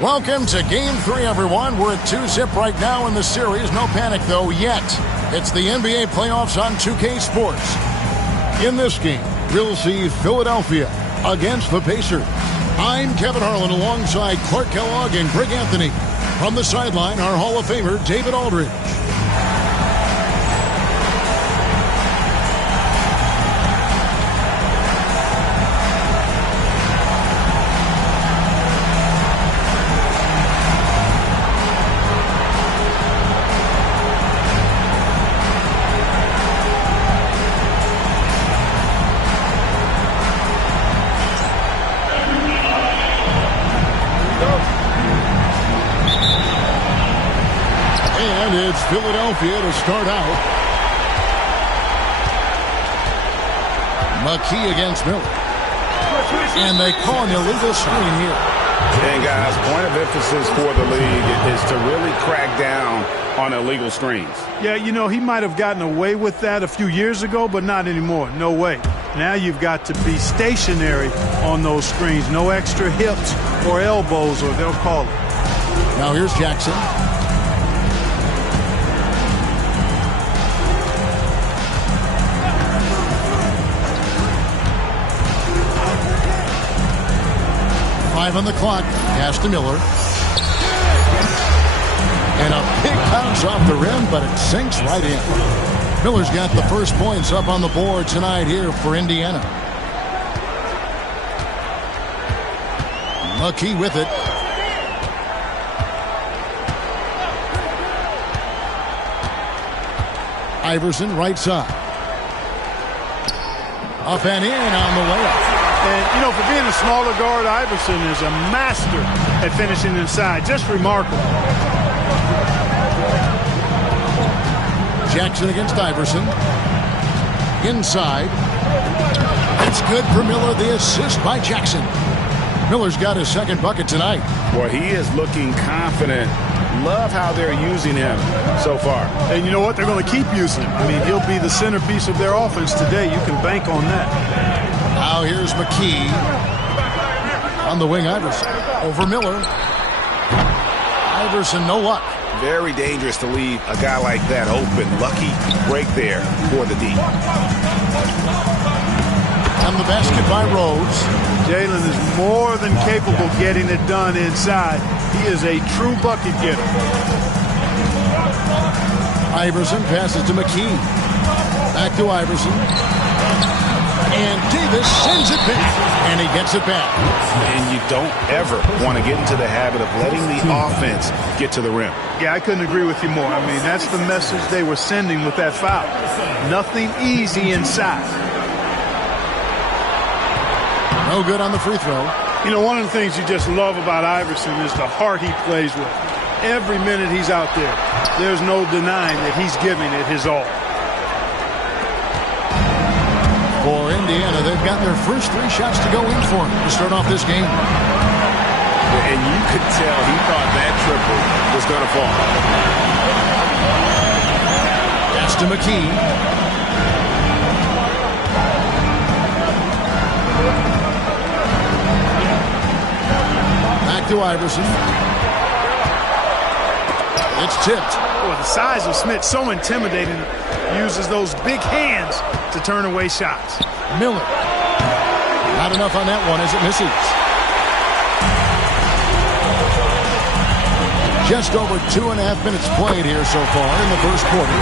Welcome to Game 3, everyone. We're at 2-zip right now in the series. No panic, though, yet. It's the NBA playoffs on 2K Sports. In this game, we'll see Philadelphia against the Pacers. I'm Kevin Harlan alongside Clark Kellogg and Greg Anthony. From the sideline, our Hall of Famer, David Aldridge. It's Philadelphia to start out. McKee against Miller. And they call an illegal screen here. And guys, point of emphasis for the league is to really crack down on illegal screens. Yeah, you know, he might have gotten away with that a few years ago, but not anymore. No way. Now you've got to be stationary on those screens. No extra hips or elbows, or they'll call it. Now here's Jackson. On the clock, pass to Miller. And a big bounce off the rim, but it sinks right in. Miller's got the first points up on the board tonight here for Indiana. McKee with it. Iverson right side. Up and in on the layup. And, you know, for being a smaller guard, Iverson is a master at finishing inside. Just remarkable. Jackson against Iverson. Inside. It's good for Miller. The assist by Jackson. Miller's got his second bucket tonight. Boy, he is looking confident. Love how they're using him so far. And you know what? They're going to keep using him. I mean, he'll be the centerpiece of their offense today. You can bank on that. Now here's McKee. On the wing, Iverson. Over Miller. Iverson, no luck. Very dangerous to leave a guy like that open. Lucky break there for the D. And the basket by Rose. Jalen is more than capable getting it done inside. He is a true bucket getter. Iverson passes to McKee. Back to Iverson. And Davis sends it back. And he gets it back. And you don't ever want to get into the habit of letting the offense get to the rim. Yeah, I couldn't agree with you more. I mean, that's the message they were sending with that foul. Nothing easy inside. No good on the free throw. You know, one of the things you just love about Iverson is the heart he plays with. Every minute he's out there, there's no denying that he's giving it his all. For Indiana, they've got their first 3 shots to go in for him to start off this game. And you could tell he thought that triple was going to fall. Pass to McKee. Back to Iverson. It's tipped. Boy, the size of Smith so intimidating. Uses those big hands to turn away shots. Miller. Not enough on that one as it misses. Just over 2.5 minutes played here so far in the first quarter.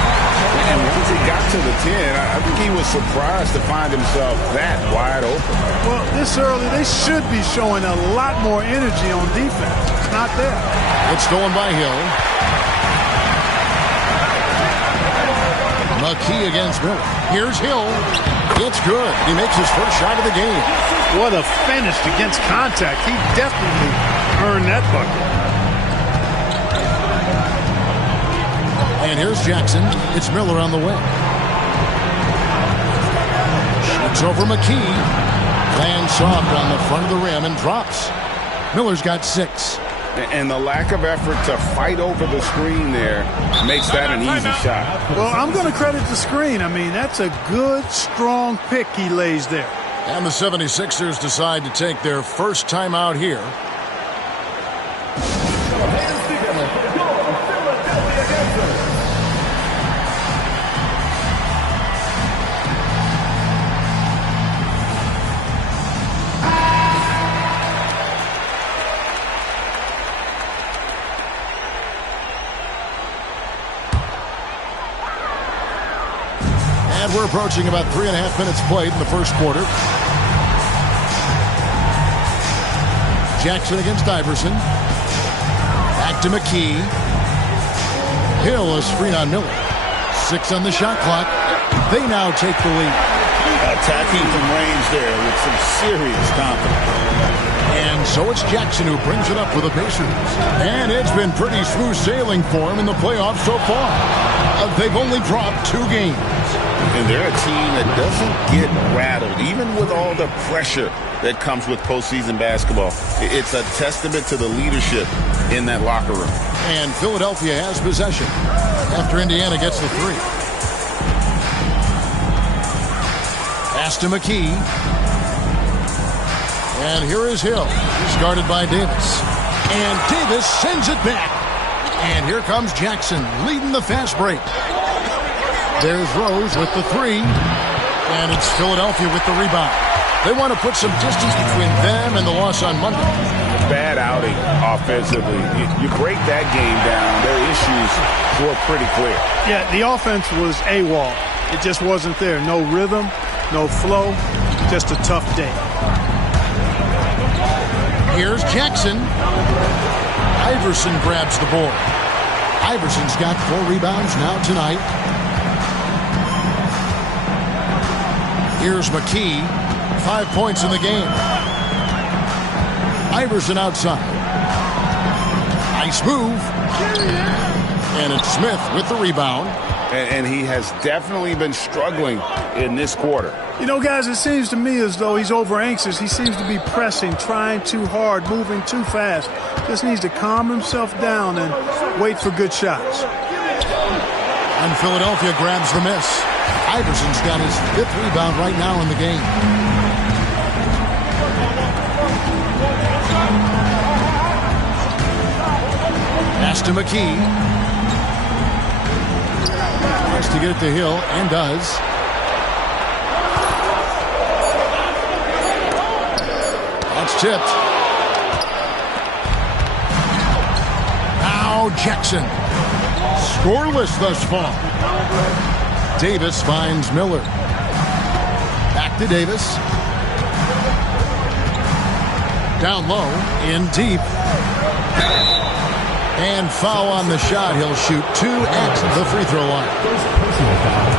And once he got to the 10, I think he was surprised to find himself that wide open. Well, this early, they should be showing a lot more energy on defense. It's not there. It's stolen by Hill. McKee against Miller. Here's Hill. It's good. He makes his first shot of the game. What a finish against contact. He definitely earned that bucket. And here's Jackson. It's Miller on the wing. Shoots over McKee. Lands soft on the front of the rim and drops. Miller's got 6. And the lack of effort to fight over the screen there makes that an easy shot. Well, I'm going to credit the screen. I mean, that's a good, strong pick he lays there. And the 76ers decide to take their first time out here. And we're approaching about 3.5 minutes played in the first quarter. Jackson against Iverson. Back to McKee. Hill is screen on Miller. 6 on the shot clock. They now take the lead. Attacking from range there with some serious confidence. And so it's Jackson who brings it up for the Pacers. And it's been pretty smooth sailing for him in the playoffs so far. They've only dropped 2 games. And they're a team that doesn't get rattled, even with all the pressure that comes with postseason basketball. It's a testament to the leadership in that locker room. And Philadelphia has possession after Indiana gets the 3. Pass to McKee. And here is Hill. He's guarded by Davis. And Davis sends it back. And here comes Jackson leading the fast break. There's Rose with the 3. And it's Philadelphia with the rebound. They want to put some distance between them and the loss on Monday. Bad outing offensively. You break that game down, their issues were pretty clear. Yeah, the offense was AWOL. It just wasn't there. No rhythm, no flow, just a tough day. Here's Jackson. Iverson grabs the board. Iverson's got 4 rebounds now tonight. Here's McKee. 5 points in the game. Iverson outside. Nice move. And it's Smith with the rebound. And he has definitely been struggling in this quarter. You know, guys, it seems to me as though he's over anxious. He seems to be pressing, trying too hard, moving too fast. Just needs to calm himself down and wait for good shots. And Philadelphia grabs the miss. Iverson's got his 5th rebound right now in the game. Pass to McKee. Tries to get it to Hill, and does. That's tipped. Now Jackson. Scoreless thus far. Davis finds Miller. Back to Davis. Down low, in deep. And foul on the shot. He'll shoot 2 at the free throw line.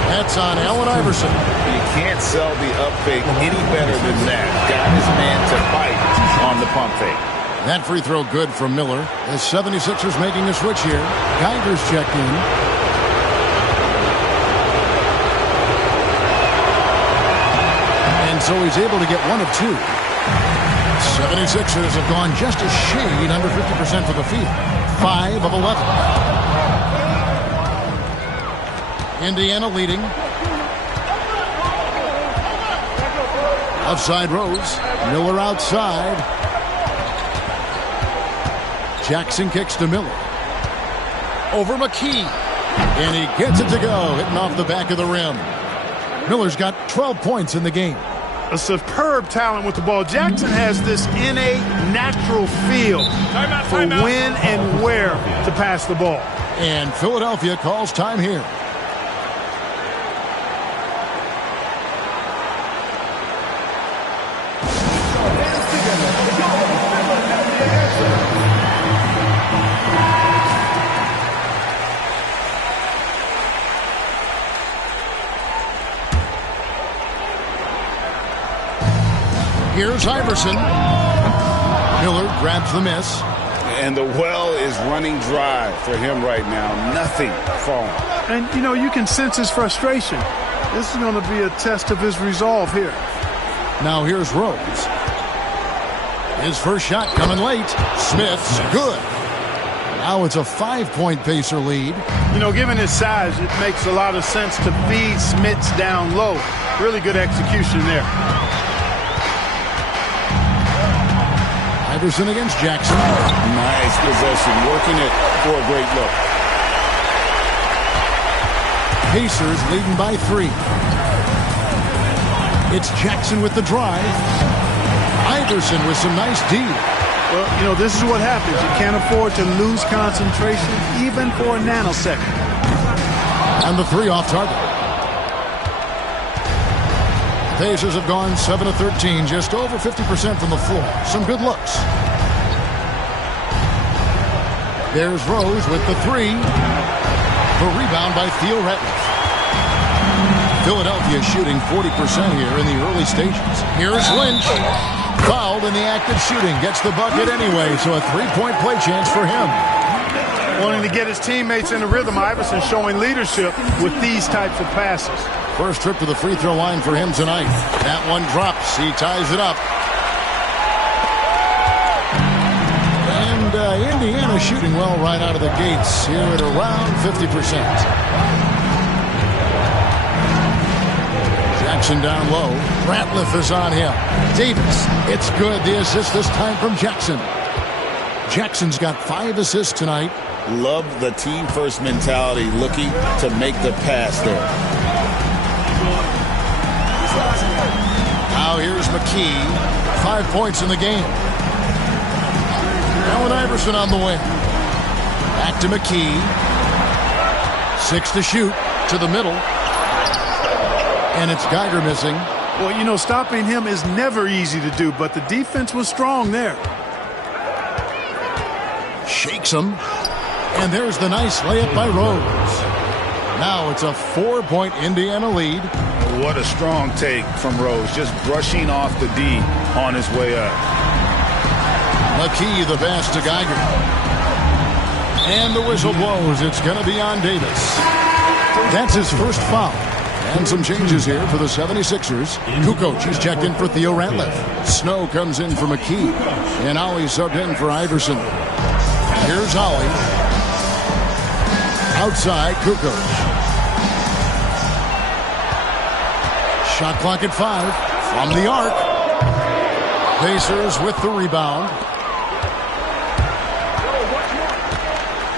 That's on Allen Iverson. You can't sell the up fake any better than that. Got his man to fight on the pump fake. That free throw good from Miller. The 76ers making a switch here. Geiger's checked in. And so he's able to get 1 of 2. 76ers have gone just a shade under 50% for the field. 5 of 11. Indiana leading. Outside Rose. Miller outside. Jackson kicks to Miller. Over McKee. And he gets it to go, hitting off the back of the rim. Miller's got 12 points in the game. A superb talent with the ball. Jackson has this innate, natural feel for when and where to pass the ball. And Philadelphia calls time here. Here's Iverson. Miller grabs the miss. And the well is running dry for him right now. Nothing falling. And, you know, you can sense his frustration. This is going to be a test of his resolve here. Now here's Rose. His first shot coming late. Smith's good. Now it's a 5-point Pacer lead. You know, given his size, it makes a lot of sense to feed Smiths down low. Really good execution there. Iverson against Jackson. Nice possession, working it for a great look. Pacers leading by 3. It's Jackson with the drive. Iverson with some nice D. Well, you know, this is what happens. You can't afford to lose concentration even for a nanosecond. And the 3 off target. Pacers have gone 7 of 13, just over 50% from the floor. Some good looks. There's Rose with the three. The rebound by Theo Ratliff. Philadelphia shooting 40% here in the early stages. Here's Lynch. Fouled in the act of shooting. Gets the bucket anyway, so a three-point play chance for him. Wanting to get his teammates in the rhythm, Iverson showing leadership with these types of passes. First trip to the free throw line for him tonight. That one drops. He ties it up. And Indiana shooting well right out of the gates here at around 50%. Jackson down low. Ratliff is on him. Davis. It's good. The assist this time from Jackson. Jackson's got 5 assists tonight. Love the team-first mentality, looking to make the pass there. Now here's McKee. 5 points in the game. Allen Iverson on the wing. Back to McKee. 6 to shoot. To the middle. And it's Geiger missing. Well, you know, stopping him is never easy to do, but the defense was strong there. Shakes him. And there's the nice layup by Rose. Now it's a 4-point Indiana lead. What a strong take from Rose. Just brushing off the D on his way up. McKee the pass to Geiger. And the whistle blows. It's going to be on Davis. That's his first foul. And some changes here for the 76ers. Kukoc is checked in for Theo Ratliff. Snow comes in for McKee. And Ollie subbed in for Iverson. Here's Ollie. Outside, Kukoc. Shot clock at 5. From the arc. Pacers with the rebound.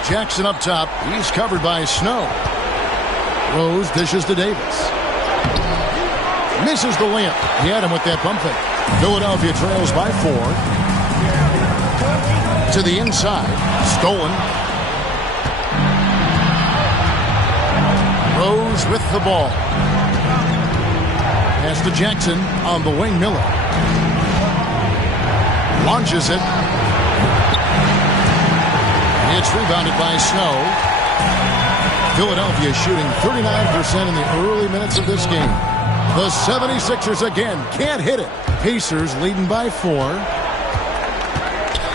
Jackson up top. He's covered by Snow. Rose dishes to Davis. Misses the layup. He had him with that pump fake. Philadelphia trails by 4. To the inside. Stolen. Rose with the ball. Pass to Jackson on the wing. Miller. Launches it. It's rebounded by Snow. Philadelphia shooting 39% in the early minutes of this game. The 76ers again can't hit it. Pacers leading by 4.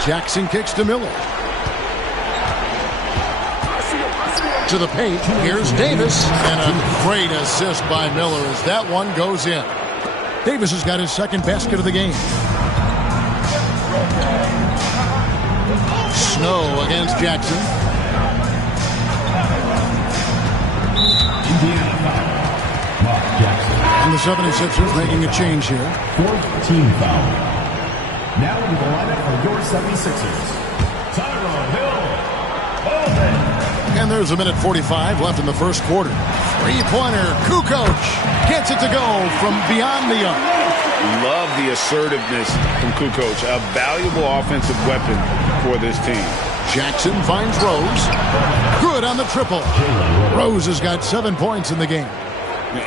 Jackson kicks to Miller. To the paint. Here's Davis. And a great assist by Miller as that one goes in. Davis has got his second basket of the game. Snow against Jackson. And the 76ers making a change here. 4th team foul. Now into the lineup for your 76ers. Tyrone Hill. And there's a minute 45 left in the first quarter. Three-pointer. Kukoc gets it to go from beyond the arc. Love the assertiveness from Kukoc. A valuable offensive weapon for this team. Jackson finds Rose. Good on the triple. Rose has got 7 points in the game.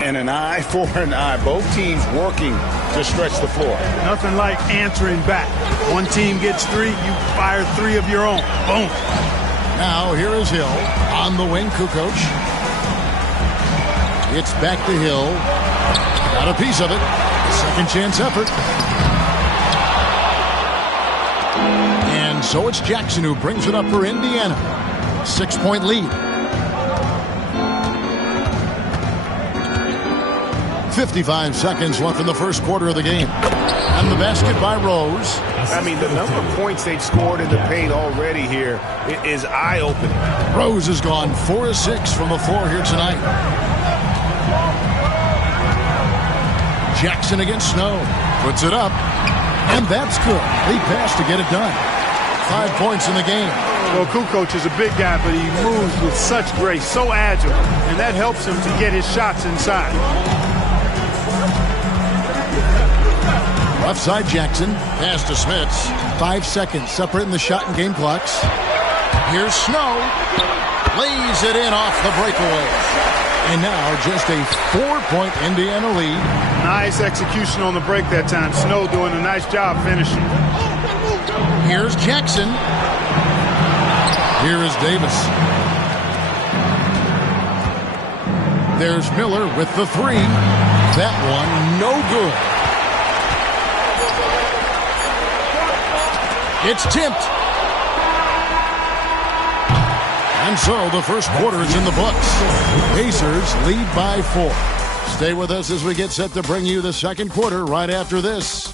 And an eye for an eye. Both teams working to stretch the floor. Nothing like answering back. One team gets 3, you fire 3 of your own. Boom. Now here is Hill on the wing. Kukoc. It's back to Hill. Got a piece of it. Second chance effort. And so it's Jackson who brings it up for Indiana. 6-point lead. 55 seconds left in the first quarter of the game. And the basket by Rose. I mean, the number of points they've scored in the paint already here is eye-opening. Rose has gone 4 of 6 from the floor here tonight. Jackson against Snow. Puts it up. And that's good. Lead pass to get it done. 5 points in the game. Well, Kukoc is a big guy, but he moves with such grace, so agile, and that helps him to get his shots inside. Left side Jackson. Pass to Smits. 5 seconds separating the shot and game clocks. Here's Snow. Lays it in off the breakaway. And now just a 4-point Indiana lead. Nice execution on the break that time. Snow doing a nice job finishing. Here's Jackson. Here is Davis. There's Miller with the three. That one no good. It's tipped. And so the first quarter is in the books. Pacers lead by 4. Stay with us as we get set to bring you the second quarter right after this.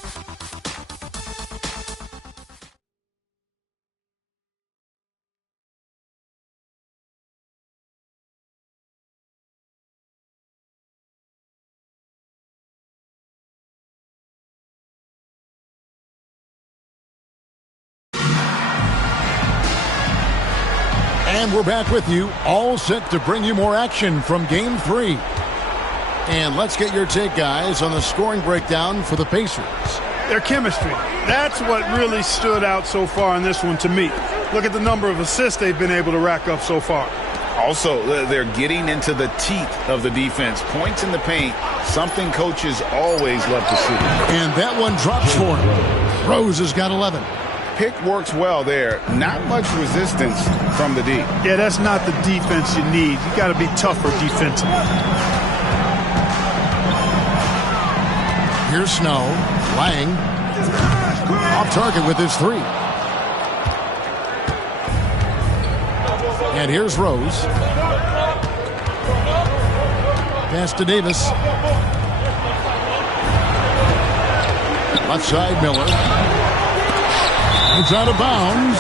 And we're back with you, all set to bring you more action from Game 3. And let's get your take, guys, on the scoring breakdown for the Pacers. Their chemistry. That's what really stood out so far in this one to me. Look at the number of assists they've been able to rack up so far. Also, they're getting into the teeth of the defense. Points in the paint, something coaches always love to see. And that one drops for him. Rose has got 11. Pick works well there. Not much resistance from the D. Yeah, that's not the defense you need. You got to be tougher defensively. Here's Snow. Lang. Off target with his three. And here's Rose. Pass to Davis. Left side, Miller. It's out of bounds.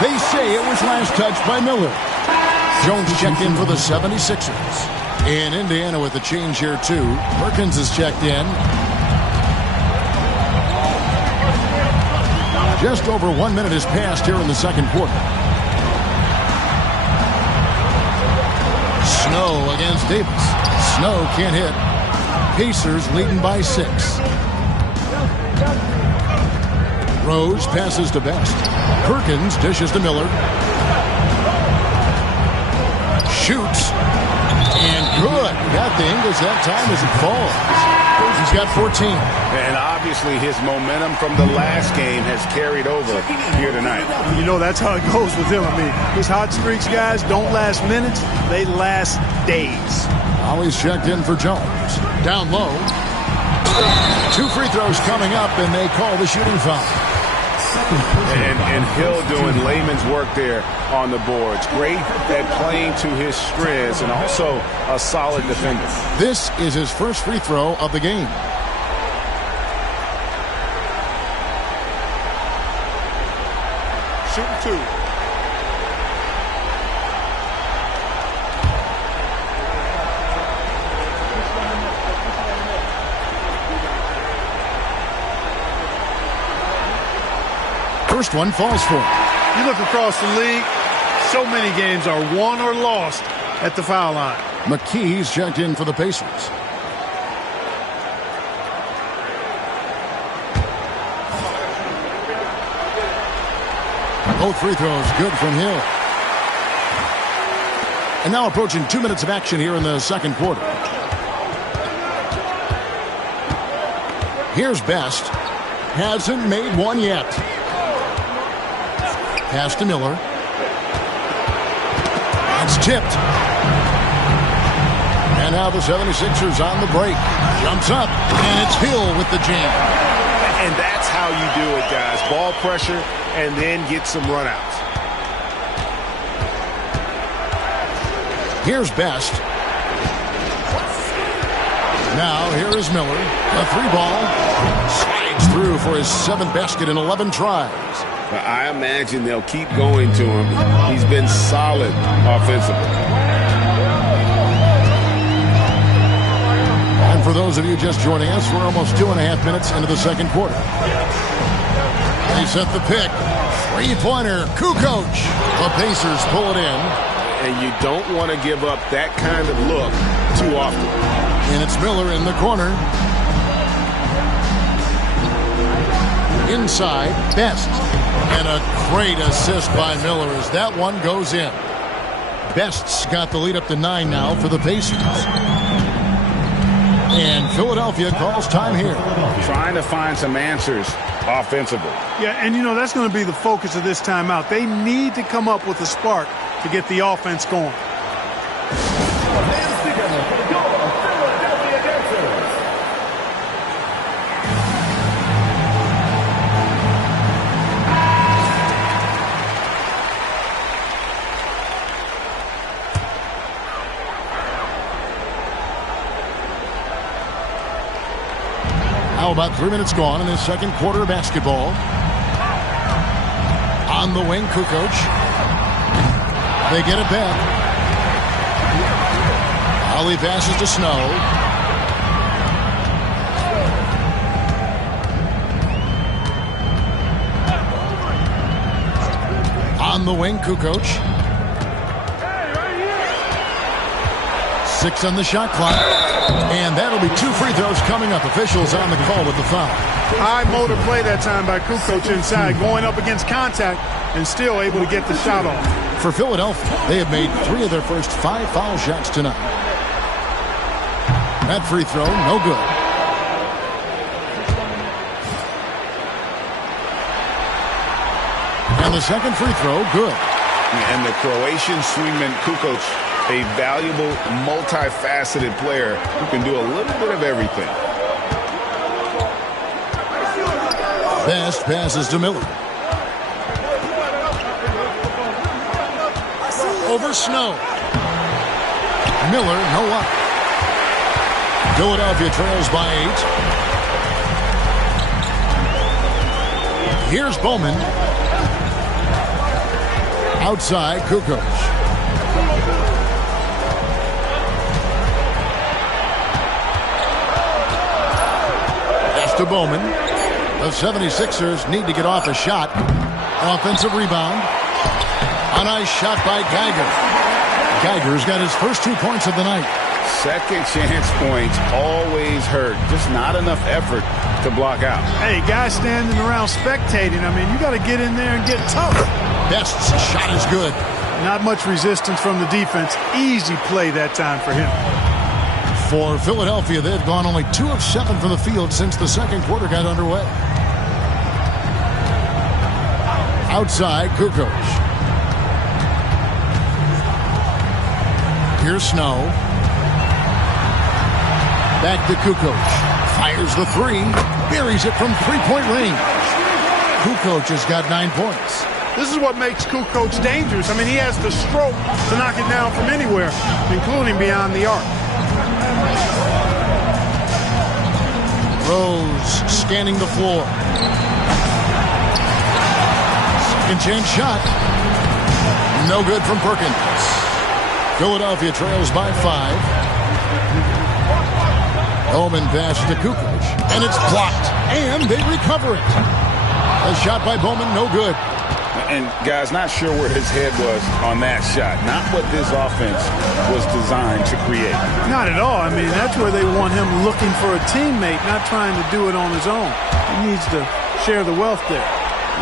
They say it was last touched by Miller. Jones checked in for the 76ers. In Indiana with the change here, too. Perkins is checked in. Just over 1 minute has passed here in the second quarter. Snow against Davis. Snow can't hit. Pacers leading by 6. Rose passes to Best. Perkins dishes to Miller. Shoots. And good. Got the Ingles that time as it falls. He's got 14. And obviously his momentum from the last game has carried over here tonight. You know, that's how it goes with him. I mean, his hot streaks, guys, don't last minutes. They last days. Always checked in for Jones. Down low. 2 free throws coming up, and they call the shooting foul. And Hill doing layman's work there on the boards. Great at playing to his strengths and also a solid defender. This is his first free throw of the game. Shooting 2. First one falls for him. You look across the league, so many games are won or lost at the foul line. McKee's checked in for the Pacers. Both free throws good from Hill. And now approaching 2 minutes of action here in the second quarter. Here's Best. Hasn't made one yet. Pass to Miller. It's tipped. And now the 76ers on the break. Jumps up, and it's Hill with the jam. And that's how you do it, guys. Ball pressure and then get some runouts. Here's Best. Now here is Miller. A 3-ball. Slides through for his 7th basket in 11 tries. I imagine they'll keep going to him. He's been solid offensively. And for those of you just joining us, we're almost 2.5 minutes into the second quarter. They set the pick. 3-pointer, Kukoc. The Pacers pull it in. And you don't want to give up that kind of look too often. And it's Miller in the corner. Inside, Best. And a great assist by Miller as that one goes in. Best's got the lead up to 9 now for the Pacers. And Philadelphia calls time here. Trying to find some answers offensively. Yeah, and, you know, that's going to be the focus of this timeout. They need to come up with a spark to get the offense going. Now about 3 minutes gone in the second quarter of basketball. On the wing, Kukoc. They get it back. Ali passes to Snow. On the wing, Kukoc. 6 on the shot clock. And that'll be 2 free throws coming up. Officials on the call with the foul. High motor play that time by Kukoc inside, going up against contact and still able to get the shot off. For Philadelphia, they have made 3 of their first 5 foul shots tonight. That free throw, no good. And the second free throw, good. And the Croatian swingman Kukoc, a valuable, multifaceted player who can do a little bit of everything. Best passes to Miller. Over Snow. Miller, no up. Philadelphia trails by 8. Here's Bowman. Outside, Kukoc. To Bowman. The 76ers need to get off a shot. Offensive rebound. A nice shot by Geiger. Geiger's got his first 2 points of the night. Second chance points always hurt. Just not enough effort to block out. Hey, guys standing around spectating. I mean, you got to get in there and get tough. Best's shot is good. Not much resistance from the defense. Easy play that time for him. For Philadelphia, they've gone only 2 of 7 from the field since the second quarter got underway. Outside, Kukoc. Here's Snow. Back to Kukoc. Fires the 3. Buries it from 3-point range. Kukoc has got 9 points. This is what makes Kukoc dangerous. I mean, he has the stroke to knock it down from anywhere, including beyond the arc. Rose scanning the floor. Second chance shot. No good from Perkins. Philadelphia trails by 5. Bowman pass to Kukoc. And it's blocked. And they recover it. A shot by Bowman, no good. And, guys, not sure where his head was on that shot. Not what this offense was designed to create. Not at all. I mean, that's where they want him looking for a teammate, not trying to do it on his own. He needs to share the wealth there.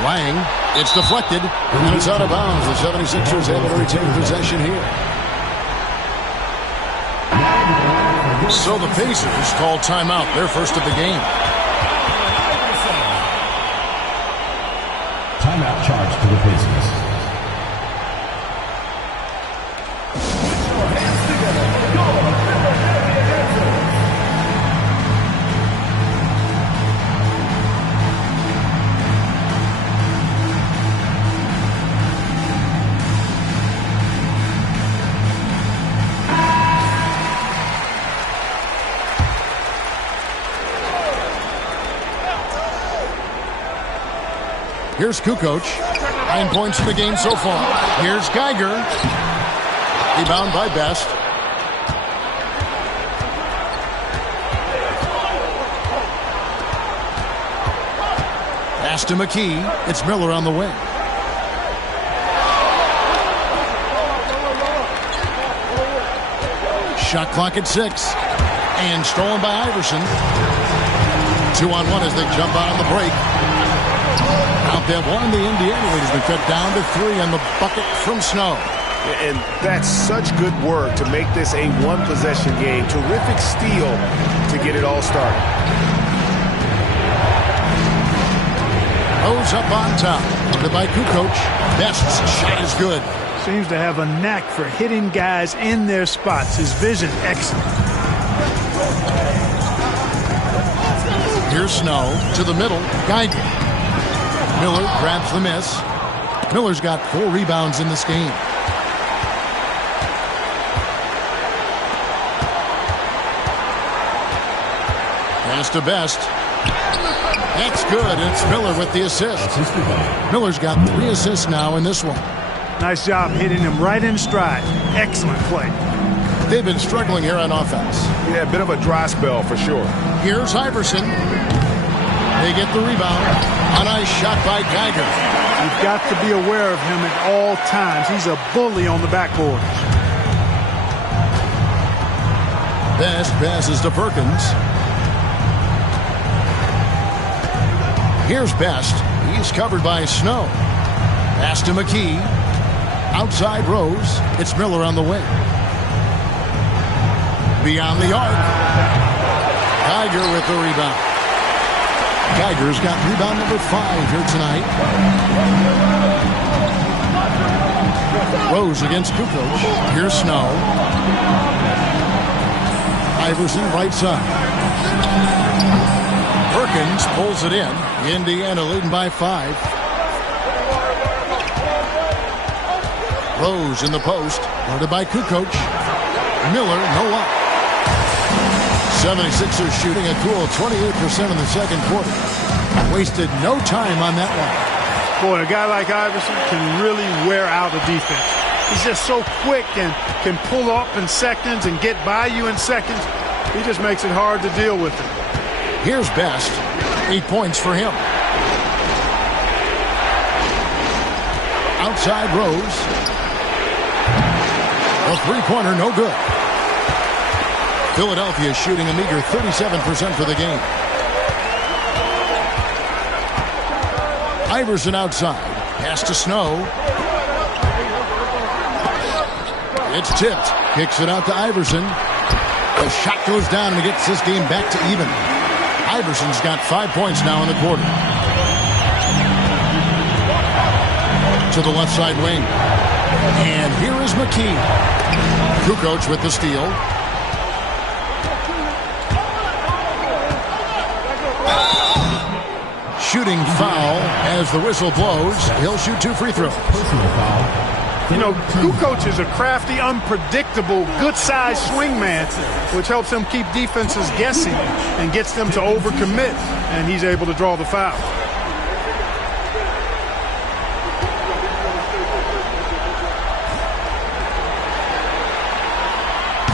Lang, it's deflected, and it's out of bounds. The 76ers able to retain possession here. So the Pacers call timeout, their first of the game. Timeout charge to the Pacers. Here's Kukoc. 9 points in the game so far. Here's Geiger. Rebound by Best. Pass to McKee. It's Miller on the wing. Shot clock at 6. And stolen by Iverson. 2-on-1 as they jump out on the break. Out there, one. The Indiana lead has been cut down to 3 on the bucket from Snow. And that's such good work to make this a one-possession game. Terrific steal to get it all started. Rose up on top. Under by Kukoc. Best's shot is good. Seems to have a knack for hitting guys in their spots. His vision excellent. Here's Snow to the middle. Geiger. Miller grabs the miss. Miller's got 4 rebounds in this game. Pass to Best. That's good. It's Miller with the assist. Miller's got 3 assists now in this one. Nice job hitting him right in stride. Excellent play. They've been struggling here on offense. Yeah, a bit of a dry spell for sure. Here's Iverson. They get the rebound. A nice shot by Geiger. You've got to be aware of him at all times. He's a bully on the backboard. Best passes to Perkins. Here's Best. He's covered by Snow. Pass to McKee. Outside Rose. It's Miller on the wing. Beyond the arc. Geiger with the rebound. Geiger's got rebound number 5 here tonight. Rose against Kukoc. Here's Snow. Iverson right side. Perkins pulls it in. Indiana leading by 5. Rose in the post. Guarded by Kukoc. Miller, no luck. 76ers shooting a cool 28% in the second quarter. Wasted no time on that one. Boy, a guy like Iverson can really wear out a defense. He's just so quick and can pull up in seconds and get by you in seconds. He just makes it hard to deal with him. Here's Best. 8 points for him. Outside Rose. A three-pointer, no good. Philadelphia shooting a meager 37% for the game. Iverson outside. Pass to Snow. It's tipped. Kicks it out to Iverson. The shot goes down and gets this game back to even. Iverson's got 5 points now in the quarter. To the left side wing. And here is McKee. Kukoc with the steal. Shooting foul as the whistle blows. He'll shoot 2 free throws. You know, Kukoc is a crafty, unpredictable, good-sized swingman, which helps him keep defenses guessing and gets them to overcommit, and he's able to draw the foul.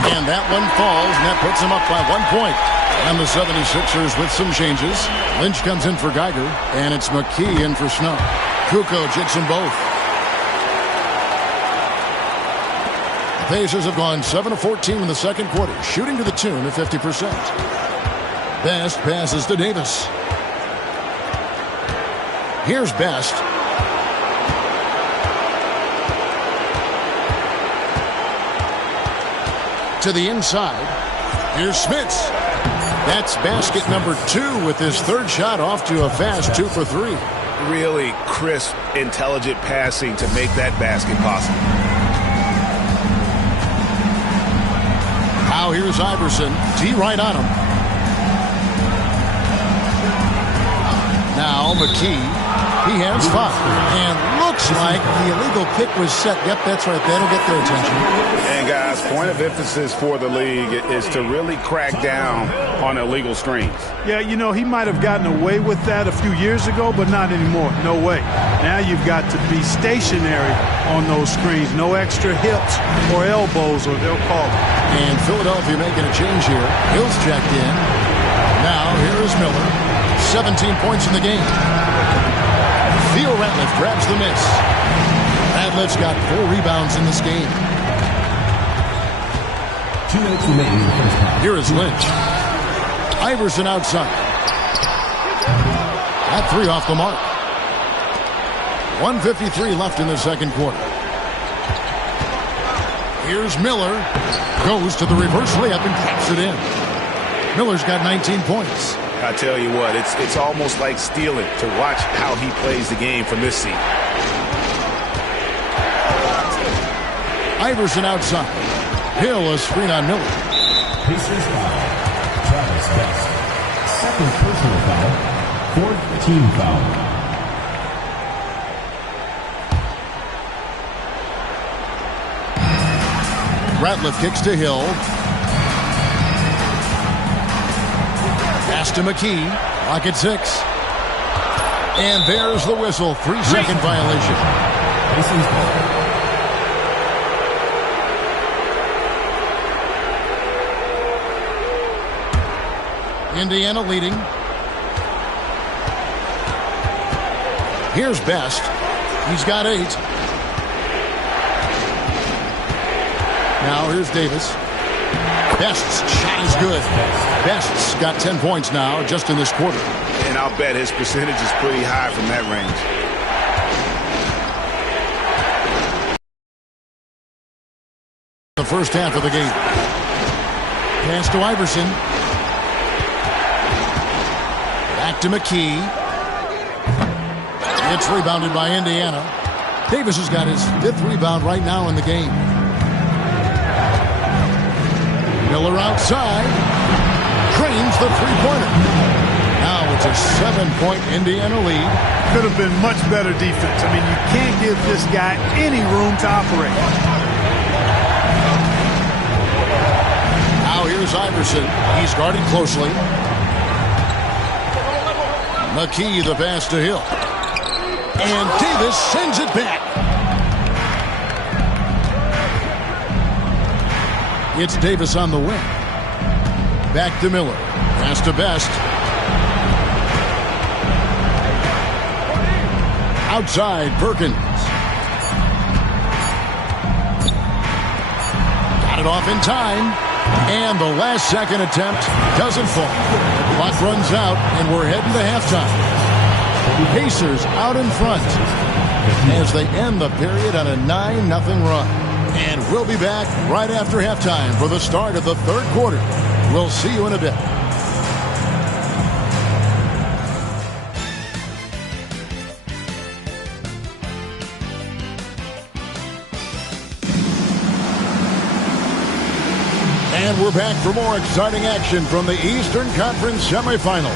And that one falls, and that puts him up by 1 point. And the 76ers with some changes. Lynch comes in for Geiger, and it's McKee in for Snow. Kukoc hits them both. The Pacers have gone 7 of 14 in the second quarter, shooting to the tune of 50%. Best passes to Davis. Here's Best. To the inside. Here's Smits. That's basket number 2 with his third shot off to a fast 2 for 3. Really crisp, intelligent passing to make that basket possible. Now here's Iverson. T right on him. Now McKee. He has 5. And looks like the illegal pick was set. Yep, that's right. That'll get their attention. And guys, point of emphasis for the league is to really crack down on illegal screens. Yeah, you know, he might have gotten away with that a few years ago, but not anymore. No way. Now you've got to be stationary on those screens. No extra hips or elbows, or they'll call it. And Philadelphia making a change here. Hill's checked in. Now here is Miller. 17 points in the game. Theo Ratliff grabs the miss. Ratliff's got 4 rebounds in this game. 2 minutes remaining in the first half. Here is Lynch. Iverson outside. That 3 off the mark. 1:53 left in the second quarter. Here's Miller. Goes to the reverse layup and taps it in. Miller's got 19 points. I tell you what, it's almost like stealing to watch how he plays the game from this seat. Iverson outside. Hill a screen on Miller. Pacers foul. Travis Best. Second personal foul. Fourth team foul. Ratliff kicks to Hill. Pass to McKee. Lock at 6. And there's the whistle. 3-second violation. Pacers foul. Indiana leading. Here's Best. He's got 8. Now here's Davis. Best's shot is good. Best's got 10 points now just in this quarter. And I'll bet his percentage is pretty high from that range. The first half of the game. Pass to Iverson. Back to McKee. It's rebounded by Indiana. Davis has got his 5th rebound right now in the game. Miller outside. Drains the three-pointer. Now it's a 7-point Indiana lead. Could have been much better defense. I mean, you can't give this guy any room to operate. Now here's Iverson. He's guarded closely. McKee the pass to Hill. And Davis sends it back. It's Davis on the wing. Back to Miller. Pass to Best. Outside, Perkins. Got it off in time. And the last second attempt doesn't fall. The clock runs out, and we're heading to halftime. Pacers out in front as they end the period on a 9-0 run. And we'll be back right after halftime for the start of the third quarter. We'll see you in a bit. And we're back for more exciting action from the Eastern Conference semifinal.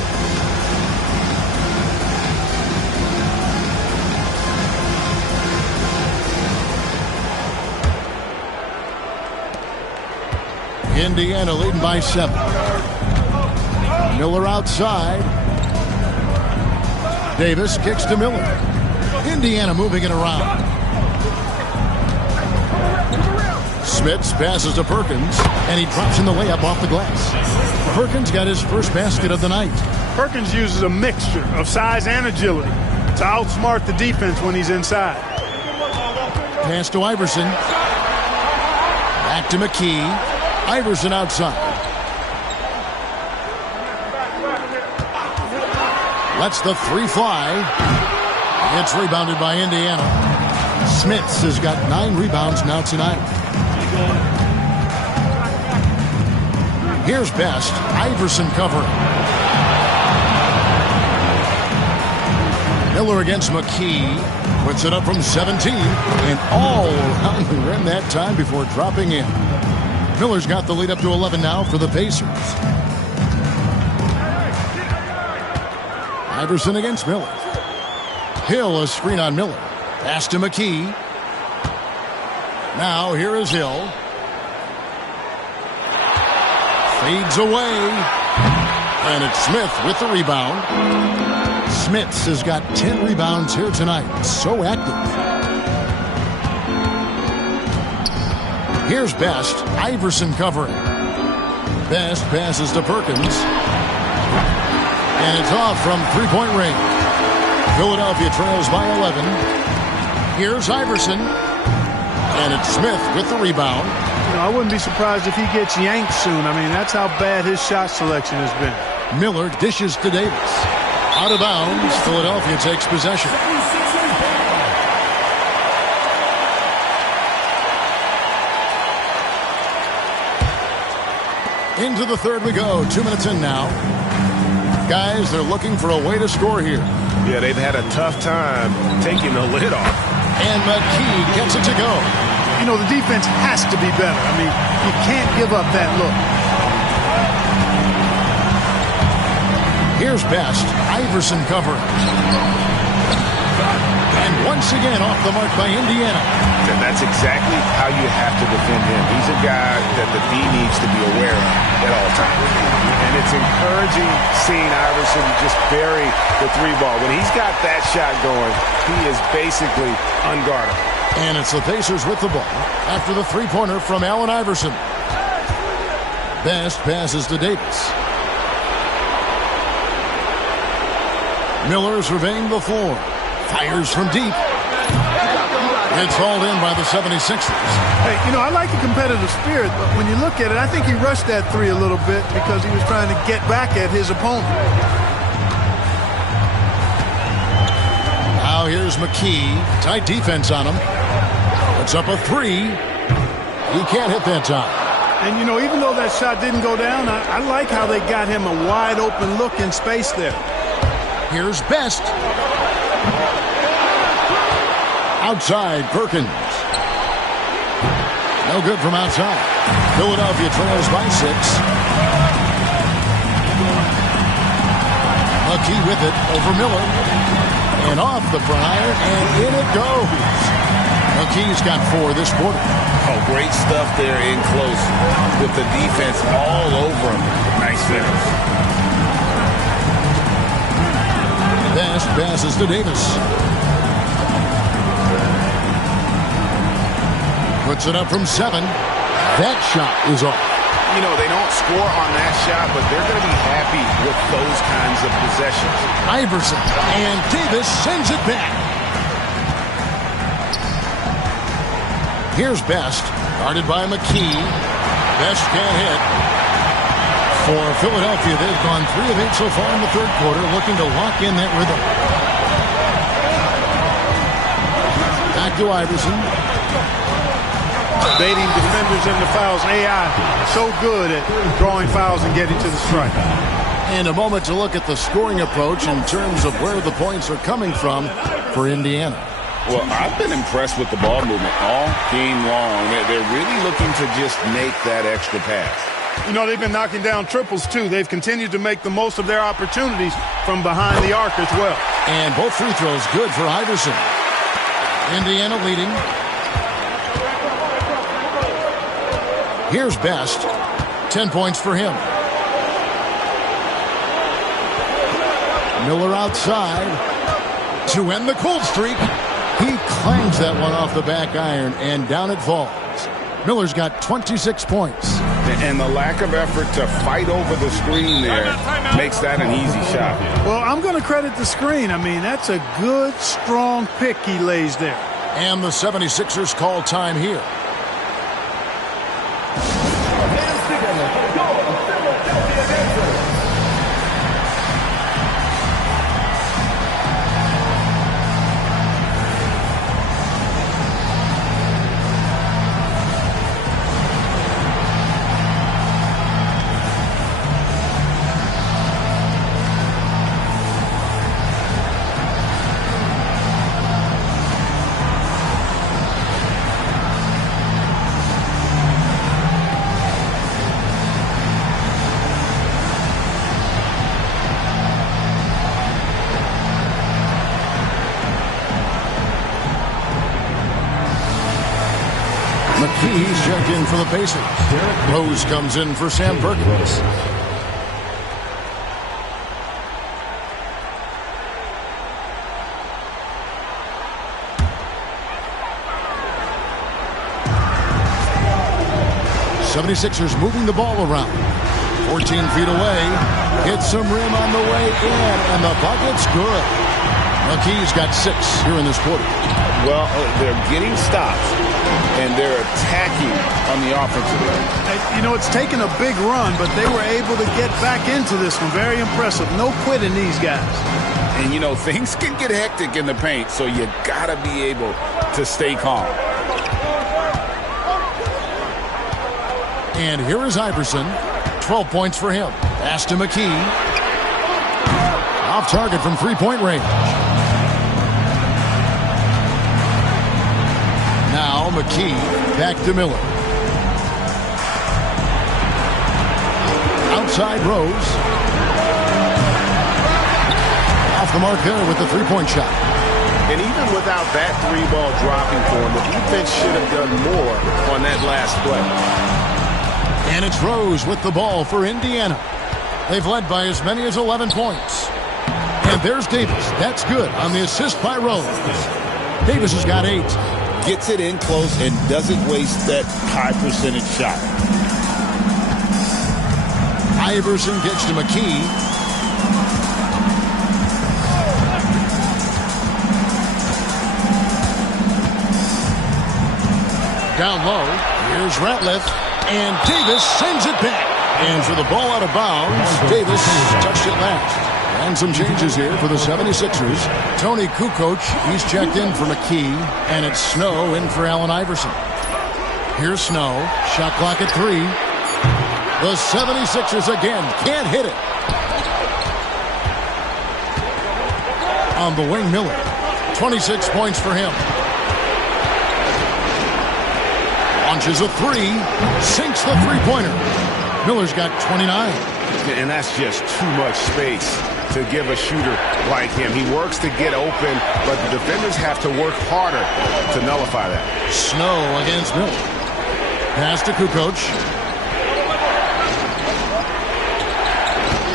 Indiana leading by 7. Miller outside. Davis kicks to Miller. Indiana moving it around. Smits passes to Perkins, and he drops in the layup off the glass. Perkins got his first basket of the night. Perkins uses a mixture of size and agility to outsmart the defense when he's inside. Pass to Iverson. Back to McKee. Iverson outside. Lets the 3 fly. It's rebounded by Indiana. Smits has got 9 rebounds now tonight. Here's Best. Iverson covering. Miller against McKee. Puts it up from 17. And all around the rim that time before dropping in. Miller's got the lead up to 11 now for the Pacers. Iverson against Miller. Hill a screen on Miller. Pass to McKee. Now here is Hill. Fades away. And it's Smith with the rebound. Smits has got 10 rebounds here tonight. So active. Here's Best. Iverson covering. Best passes to Perkins. And it's off from three-point range. Philadelphia trails by 11. Here's Iverson. And it's Smith with the rebound. You know, I wouldn't be surprised if he gets yanked soon. I mean, that's how bad his shot selection has been. Miller dishes to Davis. Out of bounds. Philadelphia takes possession. Into the third we go. 2 minutes in now. Guys, they're looking for a way to score here. Yeah, they've had a tough time taking the lid off. And McKee gets it to go. You know, the defense has to be better. I mean, you can't give up that look. Here's Best. Iverson covering. And once again off the mark by Indiana. That's exactly how you have to defend him. He's a guy that the D needs to be aware of at all times. And it's encouraging seeing Iverson just bury the three ball. When he's got that shot going, he is basically unguardable. And it's the Pacers with the ball after the three-pointer from Allen Iverson. Best passes to Davis. Miller surveying the floor. Fires from deep. It's hauled in by the 76ers. Hey, you know, I like the competitive spirit, but when you look at it, I think he rushed that three a little bit because he was trying to get back at his opponent. Now here's McKee. Tight defense on him. Puts up a three. He can't hit that time. And, you know, even though that shot didn't go down, I like how they got him a wide-open look in space there. Here's Best. Outside, Perkins. No good from outside. Philadelphia trails by 6. McKee with it over Miller. And off the front iron, and in it goes. McKee's got 4 this quarter. Oh, great stuff there in close with the defense all over him. Nice finish. Best passes to Davis. Puts it up from 7. That shot is off. You know, they don't score on that shot, but they're going to be happy with those kinds of possessions. Iverson, and Davis sends it back. Here's Best, guarded by McKee. Best can't hit. For Philadelphia, they've gone 3 of 8 so far in the third quarter, looking to lock in that rhythm. Back to Iverson. Baiting defenders into fouls. AI so good at drawing fouls and getting to the strike. And a moment to look at the scoring approach in terms of where the points are coming from for Indiana. Well, I've been impressed with the ball movement all game long. They're really looking to just make that extra pass. You know, they've been knocking down triples, too. They've continued to make the most of their opportunities from behind the arc as well. And both free throws good for Iverson. Indiana leading. Here's Best. 10 points for him. Miller outside to end the cold streak. He clangs that one off the back iron, and down it falls. Miller's got 26 points. And the lack of effort to fight over the screen there makes that an easy shot. Well, I'm going to credit the screen. I mean, that's a good, strong pick he lays there. And the 76ers call time here. McKee's checked in for the Pacers. Rose comes in for Sam Perkins. '76ers moving the ball around. 14 feet away. Hits some rim on the way in, and the bucket's good. McKee's got 6 here in this quarter. Well, they're getting stops, and they're attacking on the offensive end. You know, it's taken a big run, but they were able to get back into this one. Very impressive. No quitting these guys. And, you know, things can get hectic in the paint, so you got to be able to stay calm. And here is Iverson. 12 points for him. Pass to McKee. Off target from three-point range. Now McKee back to Miller. Outside Rose. Off the mark there with the three-point shot. And even without that three ball dropping for him, the defense should have done more on that last play. And it's Rose with the ball for Indiana. They've led by as many as 11 points. And there's Davis. That's good on the assist by Rose. Davis has got 8. Gets it in close and doesn't waste that high percentage shot. Iverson gets to McKee. Down low, here's Ratliff, and Davis sends it back. And for the ball out of bounds, Davis touched it last. And some changes here for the 76ers. Tony Kukoc, he's checked in for McKee, and it's Snow in for Allen Iverson. Here's Snow, shot clock at 3. The 76ers again can't hit it. On the wing, Miller. 26 points for him. Launches a 3, sinks the three-pointer. Miller's got 29. And that's just too much space to give a shooter like him. He works to get open, but the defenders have to work harder to nullify that. Snow against Miller. Pass to Kukoc.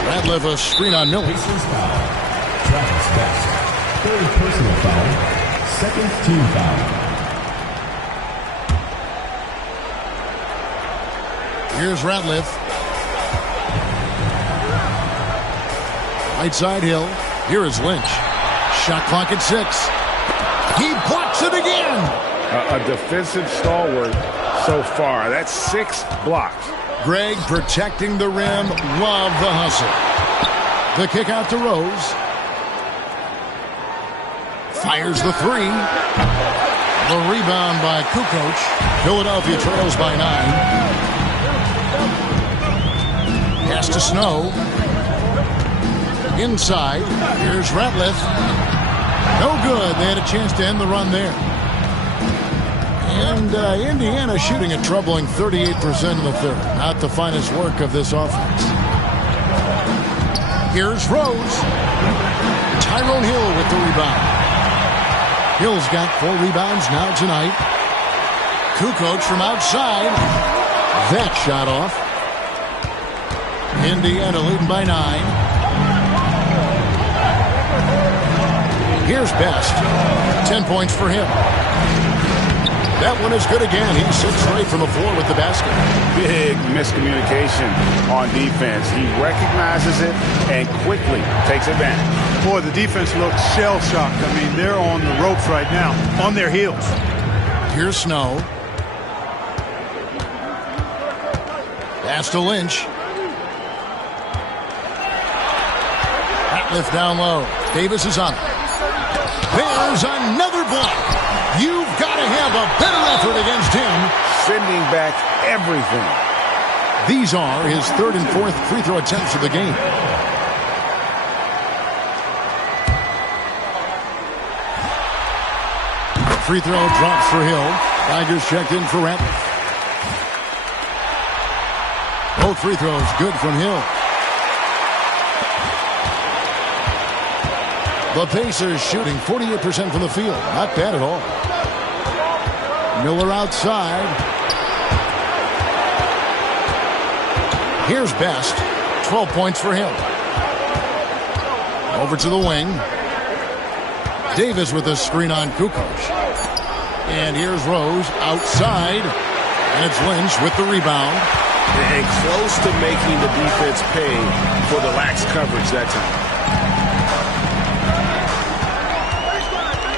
Ratliff a screen on Miller. Travis Best. Third personal foul. Second team foul. Here's Ratliff. Right side Hill. Here is Lynch. Shot clock at 6. He blocks it again. A defensive stalwart so far. That's 6 blocks. Greg protecting the rim. Love the hustle. The kick out to Rose. Fires the 3. The rebound by Kukoc. Philadelphia trails by 9. Pass to Snow. Inside. Here's Ratliff. No good. They had a chance to end the run there. And Indiana shooting a troubling 38% in the third. Not the finest work of this offense. Here's Rose. Tyrone Hill with the rebound. Hill's got 4 rebounds now tonight. Kukoc from outside. That shot off. Indiana leading by 9. Here's Best. 10 points for him. That one is good again. He sits straight from the floor with the basket. Big miscommunication on defense. He recognizes it and quickly takes advantage. Boy, the defense looks shell-shocked. I mean, they're on the ropes right now, on their heels. Here's Snow. Pass to Lynch. Ratliff down low. Davis is on it. There's another block. You've got to have a better effort against him. Sending back everything. These are his 3rd and 4th free throw attempts of the game. Free throw drops for Hill. Tigers checked in for Ratliff. Both free throws good from Hill. The Pacers shooting 48% from the field. Not bad at all. Miller outside. Here's Best. 12 points for him. Over to the wing. Davis with a screen on Kukoc. And here's Rose outside. And it's Lynch with the rebound. And close to making the defense pay for the lax coverage that time.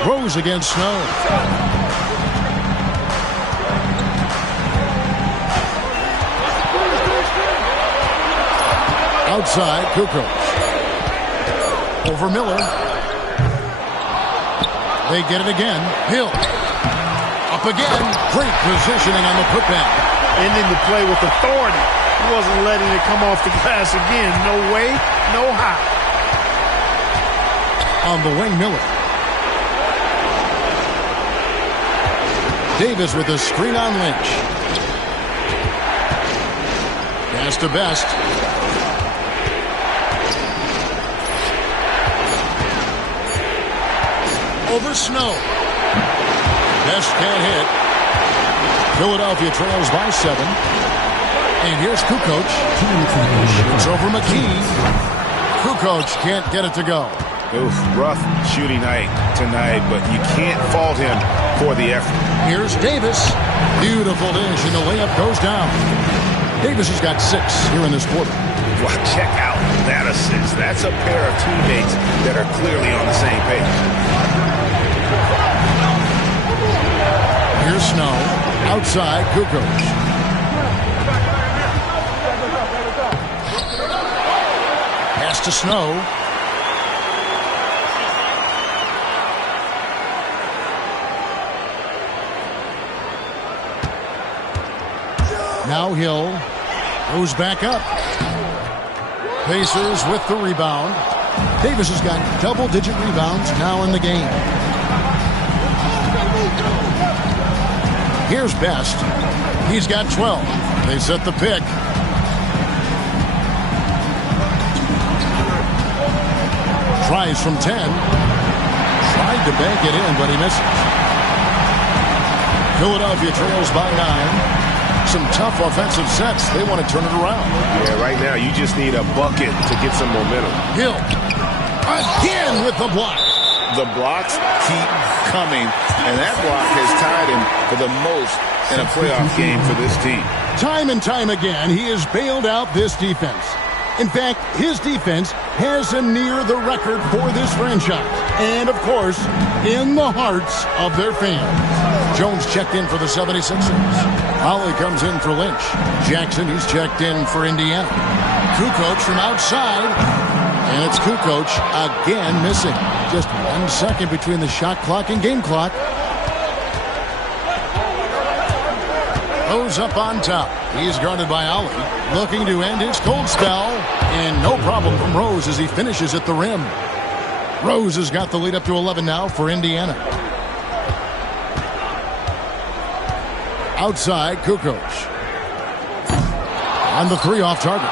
Rose against Snow. Outside, Kukoc. Over Miller. They get it again. Hill. Up again. Great positioning on the putback. Ending the play with authority. wasn't letting it come off the glass again. No way, no how. On the wing, Miller. Davis with a screen on Lynch. Pass to Best. Over Snow. Best can't hit. Philadelphia trails by 7. And here's Kukoc. It's over McKee. Kukoc can't get it to go. Oof, rough shooting night tonight, but you can't fault him for the effort. Here's Davis. Beautiful dish, and the layup goes down. Davis has got 6 here in this quarter. Well, check out that assist. That's a pair of teammates that are clearly on the same page. Here's Snow. Outside, Kukoc. Pass to Snow. Now Hill goes back up. Pacers with the rebound. Davis has got double-digit rebounds now in the game. Here's Best. He's got 12. They set the pick. Tries from 10. Tried to bank it in, but he misses. Philadelphia trails by 9. Some tough offensive sets. They want to turn it around. Yeah, right now you just need a bucket to get some momentum. Hill again with the block. The blocks keep coming, and that block has tied him for the most in a playoff game for this team. Time and time again, he has bailed out this defense. In fact, his defense has him near the record for this franchise. And, of course, in the hearts of their fans. Jones checked in for the 76ers. Holly comes in for Lynch. Jackson, he's checked in for Indiana. Kukoc from outside. And it's Kukoc again missing. Just 1 second between the shot clock and game clock. Rose up on top. He's guarded by Ollie. Looking to end his cold spell. And no problem from Rose as he finishes at the rim. Rose has got the lead up to 11 now for Indiana. Outside, Kukoc. On the 3 off target.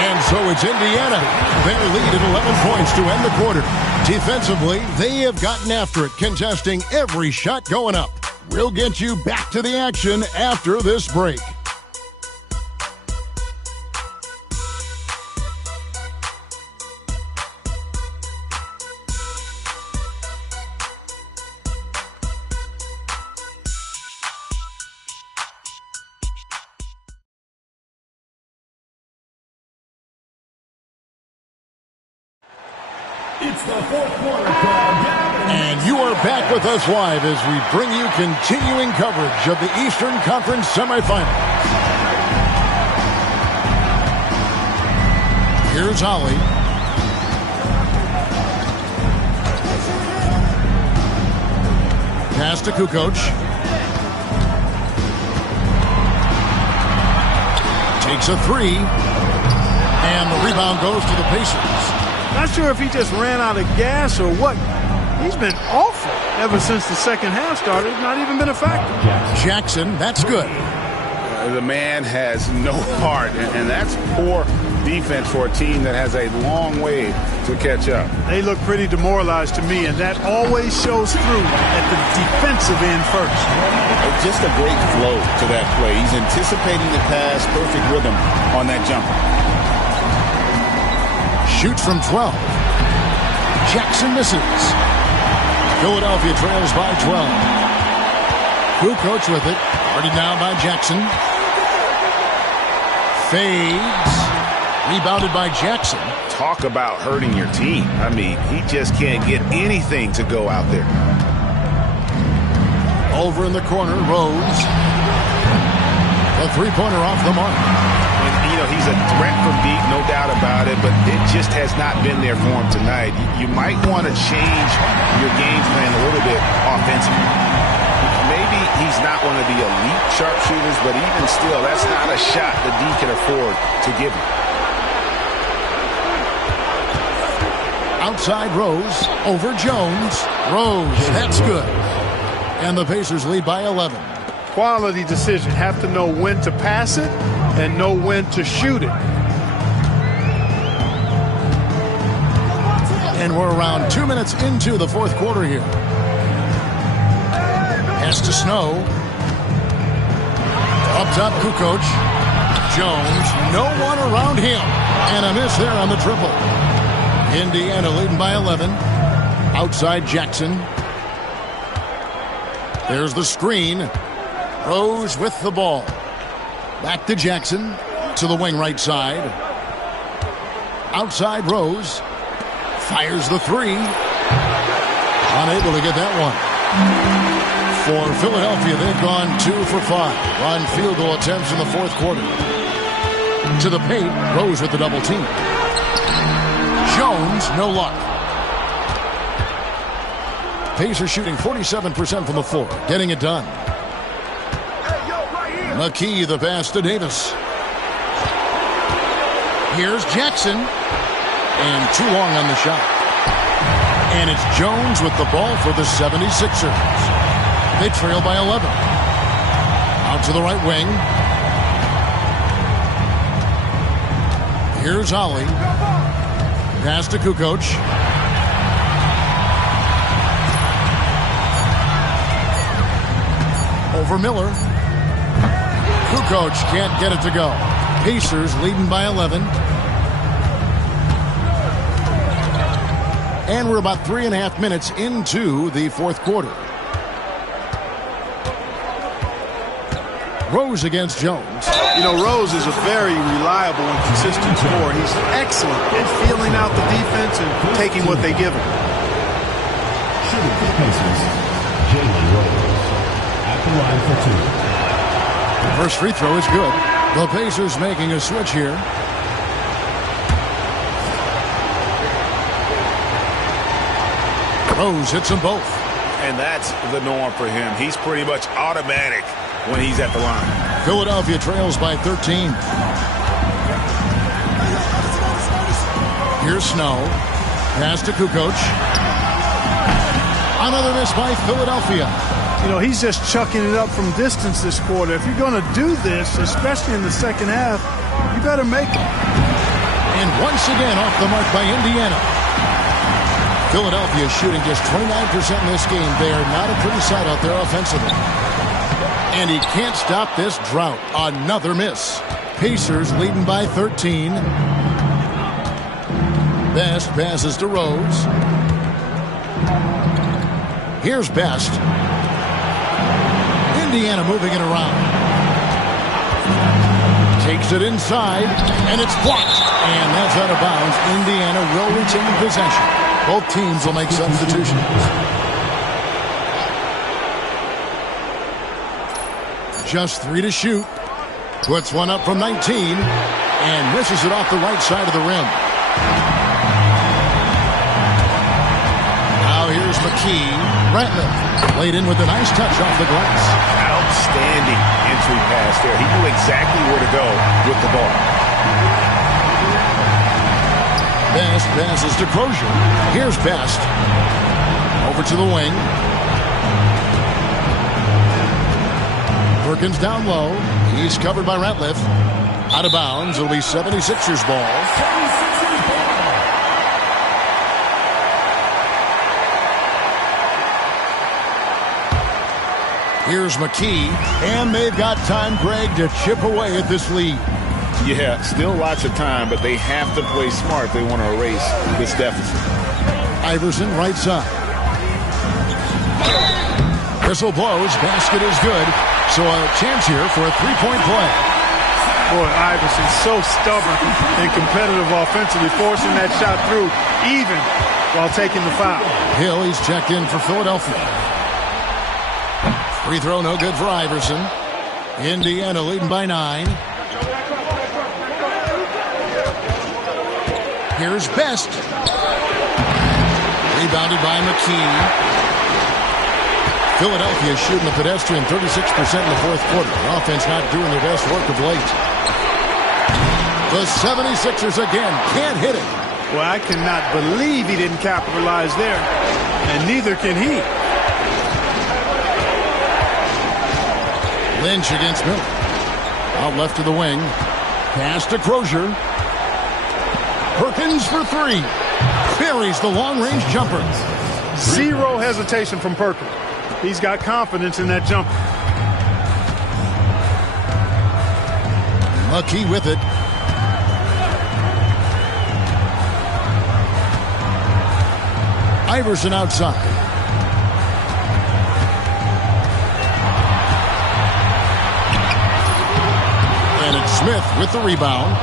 And so it's Indiana. Their lead at 11 points to end the quarter. Defensively, they have gotten after it, contesting every shot going up. We'll get you back to the action after this break. It's the fourth quarter call. And you are back with us live as we bring you continuing coverage of the Eastern Conference semifinals. Here's Holly. Pass to Kukoc. Takes a 3. And the rebound goes to the Pacers. Not sure if he just ran out of gas or what. He's been awful ever since the second half started. Not even been a factor. Jackson, that's good. The man has no heart, and that's poor defense for a team that has a long way to catch up. They look pretty demoralized to me, and that always shows through at the defensive end first. Just a great flow to that play. He's anticipating the pass, perfect rhythm on that jumper. Shoots from 12. Jackson misses. Philadelphia trails by 12. Kukoc with it. Guarded now by Jackson. Fades. Rebounded by Jackson. Talk about hurting your team. I mean, he just can't get anything to go out there. Over in the corner, Rose. The three-pointer off the mark. And, you know, he's a threat from deep, no doubt about it, but it just has not been there for him tonight. You might want to change your game plan a little bit offensively. Maybe he's not one of the elite sharpshooters, but even still, that's not a shot that D can afford to give him. Outside Rose, over Jones. Rose, that's good. And the Pacers lead by 11. Quality decision. Have to know when to pass it and know when to shoot it. And we're around 2 minutes into the fourth quarter here. Pass to Snow. Up top, Kukoc. Jones, no one around him. And a miss there on the triple. Indiana leading by 11. Outside Jackson. There's the screen. Rose with the ball. Back to Jackson. To the wing right side. Outside Rose. Fires the three. Unable to get that one. For Philadelphia, they've gone 2 for 5 on field goal attempts in the fourth quarter. To the paint, Rose with the double team. Jones, no luck. Pacers shooting 47% from the floor, getting it done. McKee, the pass to Davis. Here's Jackson. And too long on the shot. And it's Jones with the ball for the 76ers. They trail by 11. Out to the right wing. Here's Ollie. Pass to Kukoc. Over Miller. Kukoc can't get it to go. Pacers leading by 11. And we're about 3.5 minutes into the fourth quarter. Rose against Jones. You know, Rose is a very reliable and consistent scorer. He's excellent at feeling out the defense and taking what they give him. Shooting for the Pacers, Jalen Rose. At the line for 2. The first free throw is good. The Pacers making a switch here. Rose hits them both. And that's the norm for him. He's pretty much automatic when he's at the line. Philadelphia trails by 13. Here's Snow. Pass to Kukoc. Another miss by Philadelphia. You know, he's just chucking it up from distance this quarter. If you're going to do this, especially in the second half, you better make it. And once again off the mark by Indiana. Philadelphia shooting just 29% in this game. They are not a pretty sight out there offensively. And he can't stop this drought. Another miss. Pacers leading by 13. Best passes to Rose. Here's Best. Indiana moving it around. Takes it inside, and it's blocked. And that's out of bounds. Indiana will retain possession. Both teams will make substitutions. Just 3 to shoot. Puts one up from 19 and misses it off the right side of the rim. Now here's McKee. Ratliff laid in with a nice touch off the glass. Outstanding entry pass there. He knew exactly where to go with the ball. Best passes to Crozier. Here's Best. Over to the wing. Perkins down low. He's covered by Ratliff. Out of bounds. It'll be 76ers ball. Here's McKee. And they've got time, Greg, to chip away at this lead. Yeah, still lots of time, but they have to play smart if they want to erase this deficit. Iverson, right side. Whistle blows. Basket is good. So a chance here for a three-point play. Boy, Iverson's so stubborn and competitive offensively, forcing that shot through even while taking the foul. Hill, he's checked in for Philadelphia. Free throw no good for Iverson. Indiana leading by 9. Here's Best. Rebounded by McKee. Philadelphia shooting the pedestrian 36% in the fourth quarter. The offense not doing their best work of late. The 76ers again can't hit it. Well, I cannot believe he didn't capitalize there, and neither can he. Lynch against Miller. Out left to the wing. Pass to Crozier. Perkins for three. Buries the long-range jumper. Zero hesitation from Perkins. He's got confidence in that jumper. McKee with it. Iverson outside. And it's Smith with the rebound.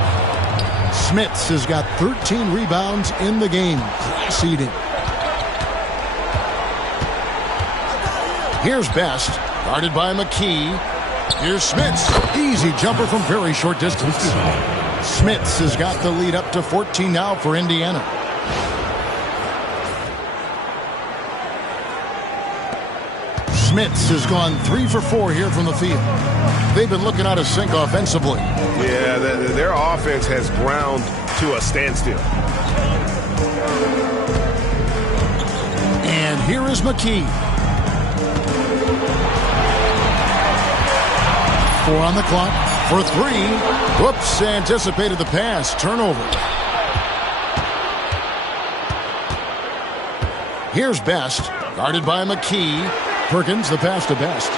Smits has got 13 rebounds in the game. Class eating. Here's Best, guarded by McKee. Here's Smits. Easy jumper from very short distance. Smits has got the lead up to 14 now for Indiana. Smits has gone 3 for 4 here from the field. They've been looking out of sync offensively. Yeah, their offense has ground to a standstill. And here is McKee. 4 on the clock for 3. Whoops, anticipated the pass. Turnover. Here's Best, guarded by McKee. Perkins, the pass to Best.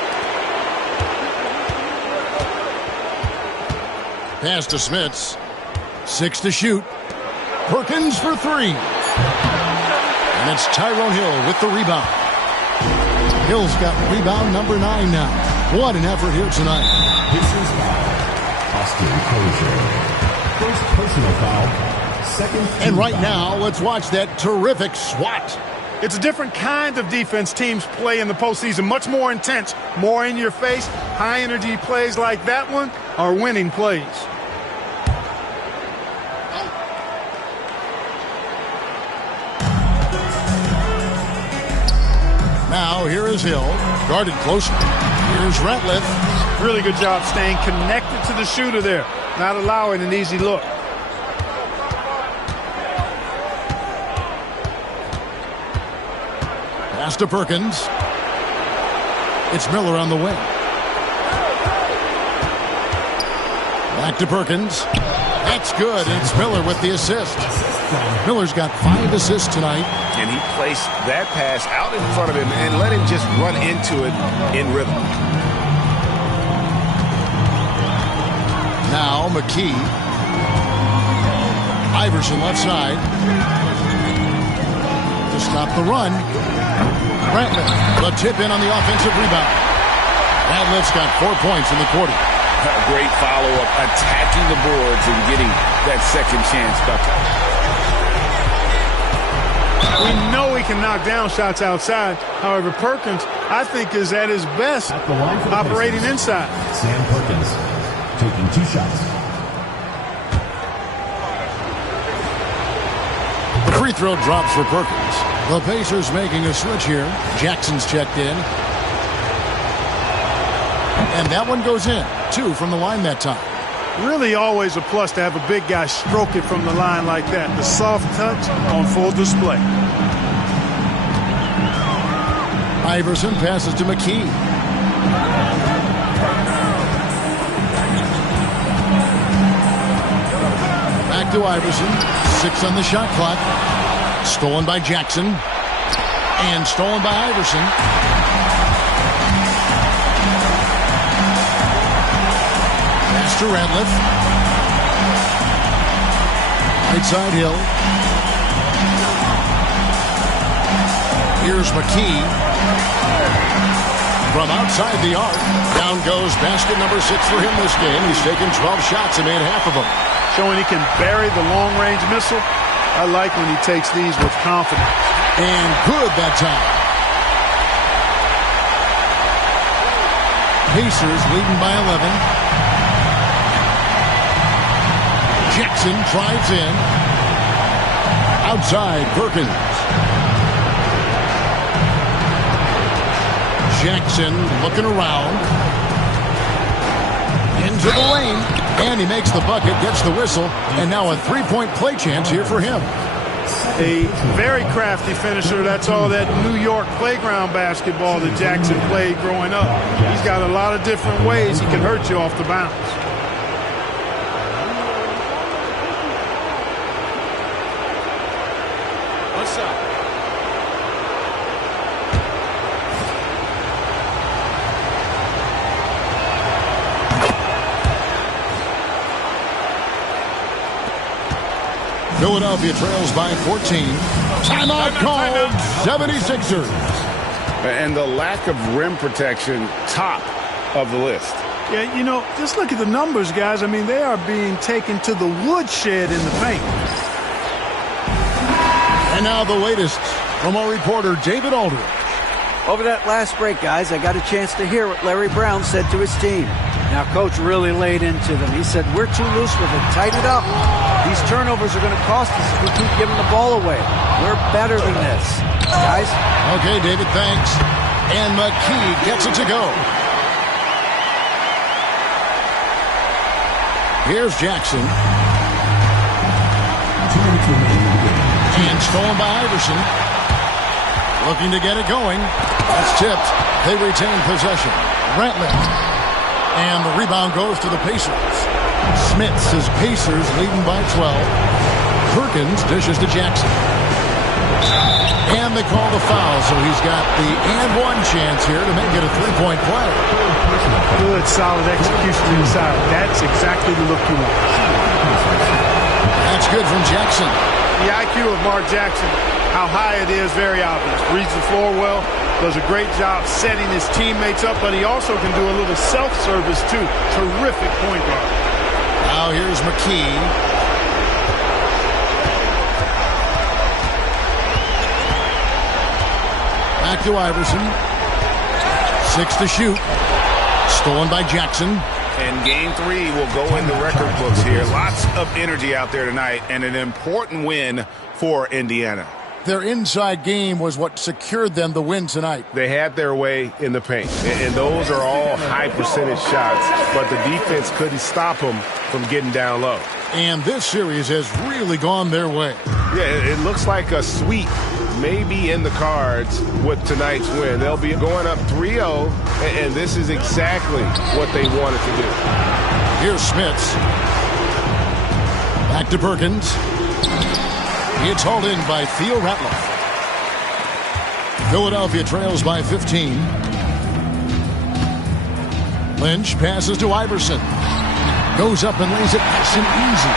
Pass to Smits. 6 to shoot. Perkins for 3. And it's Tyrone Hill with the rebound. Hill's got rebound number 9 now. What an effort here tonight. Pacers foul. Austin Crozier. First personal foul. Second. And right now, let's watch that terrific swat. It's a different kind of defense teams play in the postseason. Much more intense, more in your face. High energy plays like that one are winning plays. Now here is Hill, guarded closely. Here's Ratliff. Really good job staying connected to the shooter there, not allowing an easy look. Pass to Perkins. It's Miller on the wing. Back to Perkins. That's good. It's Miller with the assist. Miller's got 5 assists tonight. And he placed that pass out in front of him and let him just run into it in rhythm. Now McKee. Iverson left side. To stop the run. Ratliff, the tip in on the offensive rebound. Ratliff's got 4 points in the quarter. A great follow-up, attacking the boards and getting that second chance bucket. We know he can knock down shots outside. However, Perkins, I think, is at his best operating inside. Sam Perkins taking 2 shots. The free throw drops for Perkins. The Pacers making a switch here. Jackson's checked in. And that one goes in. 2 from the line that time. Really always a plus to have a big guy stroke it from the line like that. The soft touch on full display. Iverson passes to McKee. Back to Iverson. 6 on the shot clock. Stolen by Jackson. And stolen by Iverson. Pass to Ratliff. Right side Hill. Here's McKee. From outside the arc. Down goes basket number 6 for him this game. He's taken 12 shots and made half of them. Showing he can bury the long-range missile. I like when he takes these with confidence. And good that time. Pacers leading by 11. Jackson drives in. Outside, Perkins. Jackson looking around. Into the lane. And he makes the bucket, gets the whistle, and now a three-point play chance here for him. A very crafty finisher. That's all that New York playground basketball that Jackson played growing up. He's got a lot of different ways he can hurt you off the bounce. What's up? Philadelphia trails by 14. Timeout called. 76ers. And the lack of rim protection, top of the list. Yeah, you know, just look at the numbers, guys. I mean, they are being taken to the woodshed in the paint. And now the latest from our reporter, David Aldridge. Over that last break, guys, I got a chance to hear what Larry Brown said to his team. Now, Coach really laid into them. He said, we're too loose with it. Tighten it up. These turnovers are going to cost us if we keep giving the ball away. We're better than this. Guys? Okay, David, thanks. And McKee gets it to go. Here's Jackson. And stolen by Iverson. Looking to get it going. That's tipped. They retain possession. Ratliff. And the rebound goes to the Pacers. Smith says Pacers leading by 12. Perkins dishes to Jackson. And they call the foul, so he's got the and one chance here to make it a three-point play. Good, solid execution inside. That's exactly the look you want. That's good from Jackson. The IQ of Mark Jackson, how high it is, very obvious. Reads the floor well, does a great job setting his teammates up, but he also can do a little self-service too. Terrific point guard. Now here's McKee. Back to Iverson. 6 to shoot. Stolen by Jackson. And game 3 will go in the record books here. Lots of energy out there tonight and an important win for Indiana. Their inside game was what secured them the win tonight. They had their way in the paint, and those are all high percentage shots, but the defense couldn't stop them from getting down low. And this series has really gone their way. Yeah, it looks like a sweep may be in the cards with tonight's win. They'll be going up 3-0, and this is exactly what they wanted to do. Here's Smits. Back to Perkins. It's hauled in by Theo Ratliff. Philadelphia trails by 15. Lynch passes to Iverson. Goes up and lays it nice and easy.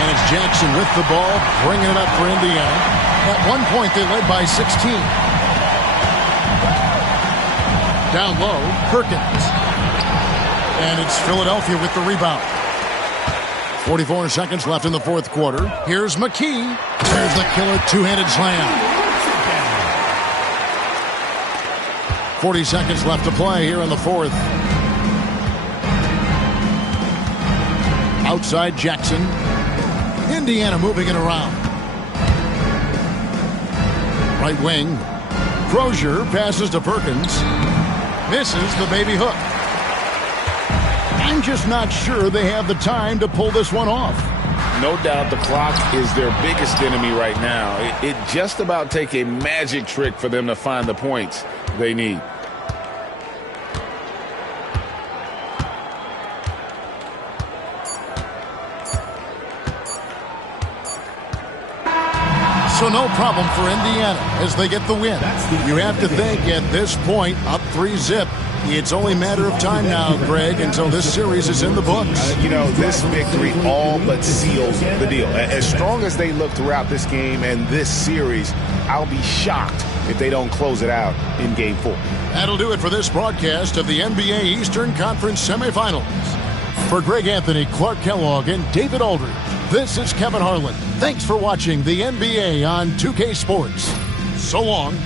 And it's Jackson with the ball, bringing it up for Indiana. At one point, they led by 16. Down low, Perkins. And it's Philadelphia with the rebound. 44 seconds left in the fourth quarter. Here's McKee. There's the killer two-handed slam. 40 seconds left to play here in the fourth. Outside Jackson. Indiana moving it around. Right wing. Crozier passes to Perkins. Misses the baby hook. I'm just not sure they have the time to pull this one off. No doubt the clock is their biggest enemy right now. It just about take a magic trick for them to find the points they need. So no problem for Indiana as they get the win. You have to think at this point, up 3-0. It's only a matter of time now, Greg, until this series is in the books. You know, this victory all but seals the deal. As strong as they look throughout this game and this series, I'll be shocked if they don't close it out in Game 4. That'll do it for this broadcast of the NBA Eastern Conference semifinals. For Greg Anthony, Clark Kellogg, and David Aldridge, this is Kevin Harlan. Thanks for watching the NBA on 2K Sports. So long.